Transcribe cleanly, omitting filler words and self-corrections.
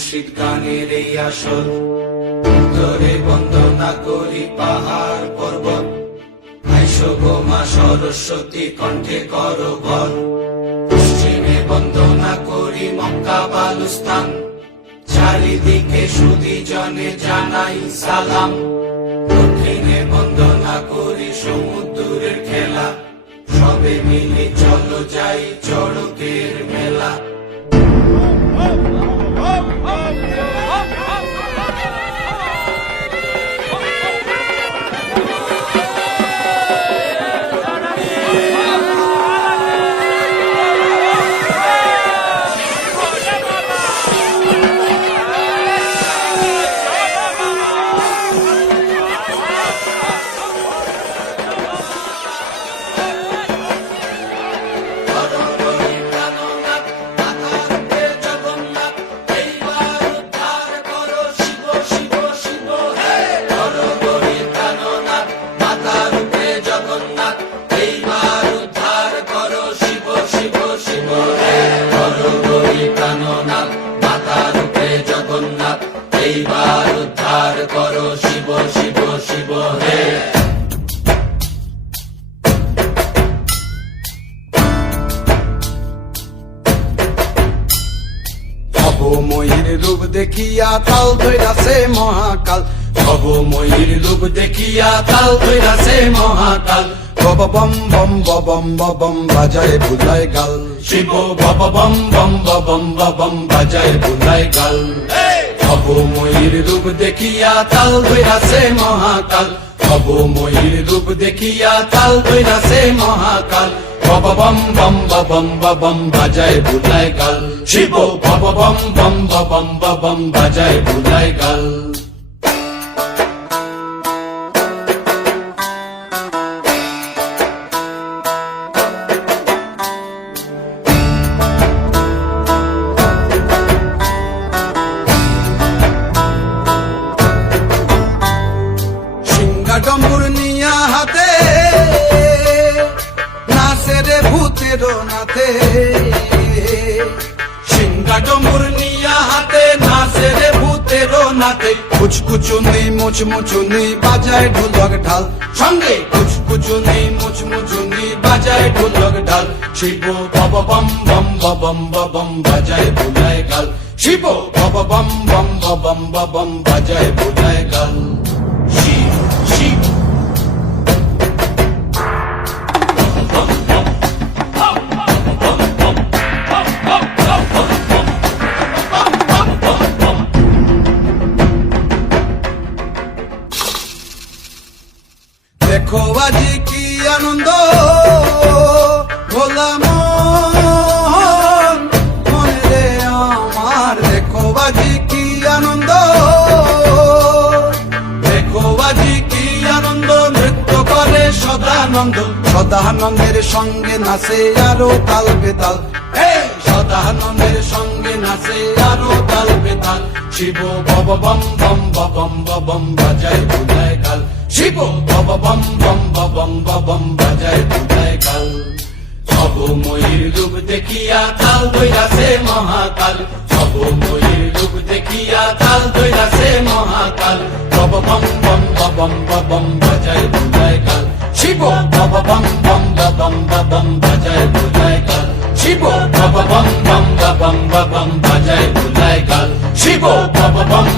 মুর্শিদ গানের এই আসর। উত্তরে বন্দনা করি পাহাড় পর্বত, আইসো গো মা সরস্বতী কণ্ঠে করো বল। পশ্চিমে বন্দনা করি মক্কা বালুস্তান, চারিদিকে সুধী জনে জানাই সালাম। দক্ষিণে বন্দনা করি সমুদ্রের খেলা, সবে মিলে চলো যাই চড়কের মেলা। এইবার উদ্ধার করো শিব শিব শিব হে। ভবময়ীর রূপ দেখিয়া তাল ধইরাছে মহাকাল, ভবময়ীর রূপ দেখিয়া তাল ধইরাছে মহাকাল। বব বম বম বম বম বাজায় বুলায় গাল, শিব বব বম বম বম বম বাজায় বুলায় গাল। ভবময়ীর রূপ দেখিয়া তাল ধইরাছে মহাকাল, ভবময়ীর রূপ দেখিয়া তাল ধইরাছে মহাকাল। বব বম বম বম বাজায় বুলায় গাল, শিব বব বম বম বম বাজায় বুলায় গাল। ডম্বুর নিয়া হাতে নাচে রে ভূতের নাথে, সিংহা ডম্বুর নিয়া হাতে নাচে রে ভূতের নাথে। কুচকুচুনি মুচমুচুনি বাজায় ঢোলক ঢাল, সঙ্গে কুচকুচুনি মুচমুচুনি বাজায় ঢোলক ঢাল। শিব বব বম বম বম বাজায় বুলায় গাল, শিব বব বম বম বম বাজায় বুলায় গাল। শিব শিব দেখো আজি কি আনন্দ ভোলা মন মনে রে আমার, দেখো আজি কি আনন্দ, দেখো আজি কি আনন্দ, নৃত্য করে সদানন্দ। সদানন্দের সঙ্গে নাচে আরো তাল বেতাল, সদানন্দের সঙ্গে নাচে আরো তাল বেতাল। শিব বব বম বম বাজায় বুলায় গাল, শিব বব বম বম বাজায় বুলায় গাল। ভবময়ীর রূপ দেখিয়া তাল ধইরাছে মহাকাল, ভবময়ীর রূপ দেখিয়া তাল ধইরাছে মহাকাল। বব বম বম বাজায় বুলায় গাল, শিব বব বম বম বাজায় বুলায় গাল, শিব বব বম বম বাজায় বুলায় গাল, শিব বব বম